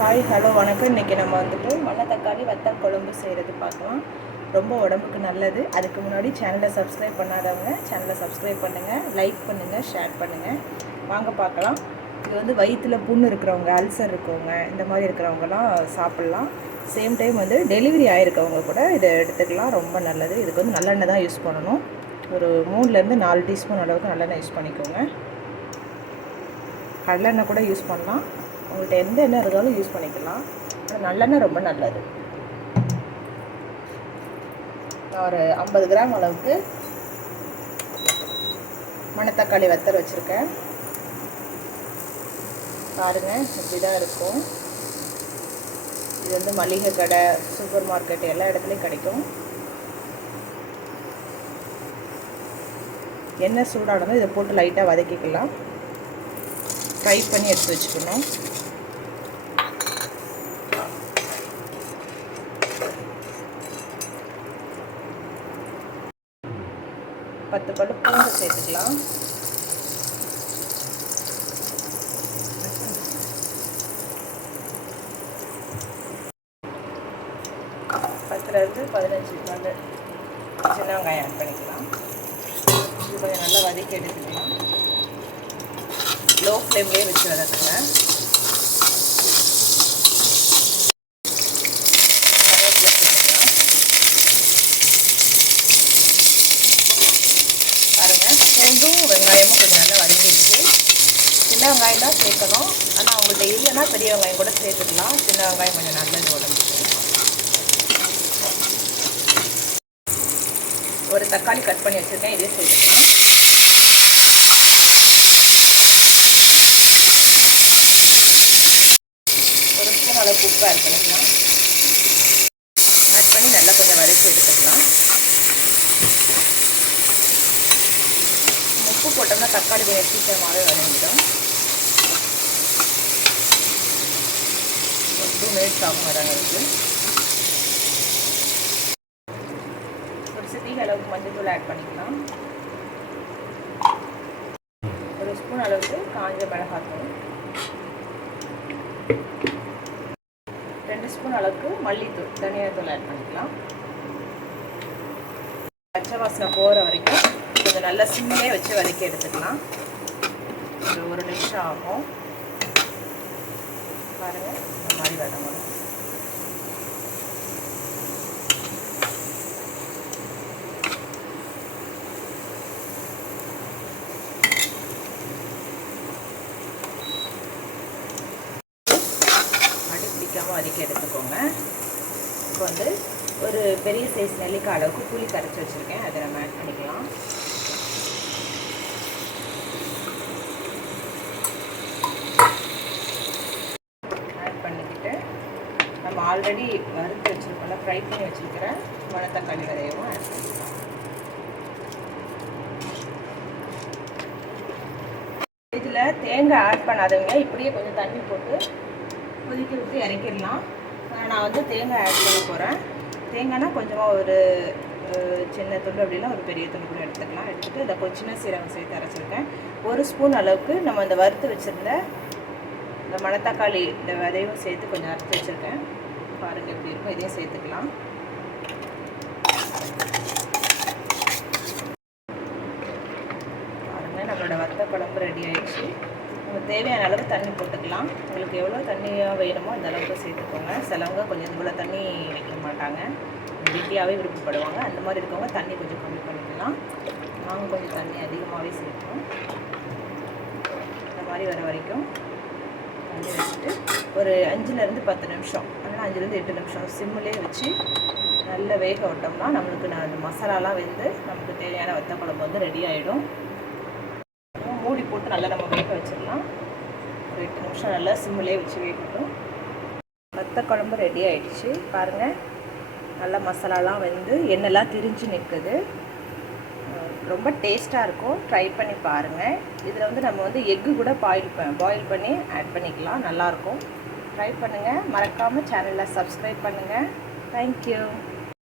Hi hello வணக்கம். இன்றைக்கி நம்ம வந்துட்டு மண்ணை தக்காளி வத்தல் குழம்பு செய்கிறது பார்க்கலாம். ரொம்ப உடம்புக்கு நல்லது. அதுக்கு முன்னாடி சேனலை சப்ஸ்கிரைப் பண்ணாதவங்க சேனலை சப்ஸ்கிரைப் பண்ணுங்கள் லைக் பண்ணுங்கள் ஷேர் பண்ணுங்கள் வாங்க பார்க்கலாம். இது வந்து வயிற்றில் புண்ணு இருக்கிறவங்க அல்சர் இருக்கவங்க இந்த மாதிரி இருக்கிறவங்கலாம் சாப்பிட்லாம். சேம் டைம் வந்து டெலிவரி ஆகிருக்கவங்க கூட இதை எடுத்துக்கலாம். ரொம்ப நல்லது. இதுக்கு வந்து நல்லெண்ணெய் தான் யூஸ் பண்ணணும். ஒரு மூணுலேருந்து நாலு டீஸ்பூன் அளவுக்கு நல்லெண்ணெய் யூஸ் பண்ணிக்கோங்க. கடலெண்ணெய் கூட யூஸ் பண்ணலாம். உங்கள்கிட்ட எந்த எண்ணெய் இருந்தாலும் யூஸ் பண்ணிக்கலாம். ஆனால் நல்லெண்ணெய் ரொம்ப நல்லது. நான் ஒரு ஐம்பது கிராம் அளவுக்கு மணத்தக்காளி வத்தல் வச்சுருக்கேன். பாருங்கள் இப்படி தான் இருக்கும். இது வந்து மளிகை கடை சூப்பர் மார்க்கெட் எல்லா இடத்துலையும் கிடைக்கும். எண்ணெய் சூடானதும் இதை போட்டு லைட்டாக வதக்கிக்கலாம். ஃப்ரை பண்ணி எடுத்து வச்சுக்கணும். பத்து பல்லு பூண்டு சேர்த்துக்கலாம். பத்துலேருந்து பதினஞ்சு பல்லு சின்ன வெங்காயம் ஆட் பண்ணிக்கலாம். இது கொஞ்சம் நல்லா வதக்கி எடுத்துக்கலாம். லோ ஃப்ளேம்லேயே வச்சு வதக்குங்க பூண்டும் வெங்காயமும் கொஞ்சம் நல்லா வதங்கிடுச்சு சின்ன வெங்காயம் தான் சேர்க்கணும். ஆனால் அவங்கள்ட்ட இல்லைன்னா பெரிய வெங்காயம் கூட சேர்த்துக்கலாம். சின்ன வெங்காயம் கொஞ்சம் நல்லது உடம்புக்கு ஒரு தக்காளி கட் பண்ணி வச்சுருக்கேன். இதே சேர்த்துக்கலாம். ஒரு ஸ்பூன் அளவுக்கு உப்பு ஆட் பண்ணிக்கலாம். ஆட் பண்ணி நல்லா கொஞ்சம் வதக்கி எடுத்துக்கலாம். உப்பு போட்டோம்னா தக்காளி கொஞ்சம் சீக்கிரமாகவே வதங்கிடும். ஒரு டூ ஆகும் வதங்கிறதுக்கு ஒரு சிட்டிக அளவுக்கு மஞ்சள் ஆட் பண்ணிக்கலாம். ஒரு ஸ்பூன் அளவுக்கு காஞ்ச மிளகாத்தூள் ரெண்டு ஸ்பூன் அளவுக்கு மல்லித்தூள் தனியாத்தூள் ஆட் பண்ணிக்கலாம். பச்சை வாசனை போகிற வரைக்கும் கொஞ்சம் நல்லா சிம்மிலே வச்சு வதக்கி எடுத்துக்கலாம். ஒரு ஒரு நிமிஷம் ஆகும். பாருங்கள் இந்த மாதிரி வதங்கணும் வதக்கி எடுத்துக்கோங்க. இப்போ வந்து ஒரு பெரிய சைஸ் நெல்லிக்காய் அளவுக்கு புளி கரைச்சி வச்சுருக்கேன். அதை நம்ம ஆட் பண்ணிக்கலாம் ஆட் பண்ணிக்கிட்டு நம்ம ஆல்ரெடி வறுத்து வச்சுருக்கோம்ல ஃப்ரை பண்ணி வச்சுருக்கிறேன். மணத்தக்காளி விதையவும் ஆட் பண்ணிக்கலாம். இதில் தேங்காய் ஆட் பண்ணாதவங்க இப்படியே கொஞ்சம் தண்ணி போட்டு கொதிக்க விட்டு இறக்கிடலாம். நான் வந்து தேங்காய் ஆட் பண்ண போகிறேன் தேங்காய்னா கொஞ்சமாக ஒரு சின்ன துண்டு அப்படின்னா ஒரு பெரிய துண்டு கூட எடுத்துக்கலாம். எடுத்துகிட்டு இதை கொஞ்சம் சின்ன சீரகம் சேர்த்து அரைச்சிருக்கேன். ஒரு ஸ்பூன் அளவுக்கு நம்ம இந்த வறுத்து வச்சுருந்த இந்த மணத்தக்காளி இந்த விதையும் சேர்த்து கொஞ்சம் அரைச்சி வச்சுருக்கேன். பாருங்கள் எப்படி இருக்கும் இதையும் சேர்த்துக்கலாம். பாருங்கள் நம்மளோட வத்த குழம்பு ரெடி ஆயிடுச்சு. நம்ம தேவையான அளவு தண்ணி போட்டுக்கலாம். உங்களுக்கு எவ்வளோ தண்ணியாக வேணுமோ அந்த அளவுக்கு சேர்த்துக்கோங்க. சிலவங்க கொஞ்சம் இவ்வளோ தண்ணி வைக்க மாட்டாங்க. வெட்டியாகவே விருப்பப்படுவாங்க. அந்த மாதிரி இருக்கவங்க தண்ணி கொஞ்சம் கம்மி பண்ணிக்கலாம். நாங்கள் கொஞ்சம் தண்ணி அதிகமாகவே சேர்ப்போம். இந்த மாதிரி வர வரைக்கும் தண்ணி வச்சுட்டு ஒரு அஞ்சுலேருந்து பத்து நிமிஷம். ஆனால் அஞ்சுலேருந்து எட்டு நிமிஷம். சிம்மிலே வச்சு நல்ல வேக விட்டோம்னா நம்மளுக்கு நான் அந்த மசாலாலாம் வெந்து நமக்கு தேவையான வத்த குழம்பு வந்து ரெடி ஆகிடும் மூடி போட்டு நல்லா நம்ம வேக வச்சிடலாம். ஒரு எட்டு நிமிஷம் நல்லா சிம்மிலே வச்சு வேகட்டும். வத்த குழம்பு ரெடி ஆகிடுச்சு பாருங்கள் நல்லா மசாலாலாம் வந்து எண்ணெய்லாம் திரிஞ்சு நிற்குது ரொம்ப டேஸ்ட்டாக இருக்கும். ட்ரை பண்ணி பாருங்கள் இதில் வந்து நம்ம வந்து எக்கு கூட பாயில் பாயில் பண்ணி ஆட் பண்ணிக்கலாம். நல்லாயிருக்கும் ட்ரை பண்ணுங்கள் மறக்காமல் சேனலில் சப்ஸ்கிரைப் பண்ணுங்கள் தேங்க்யூ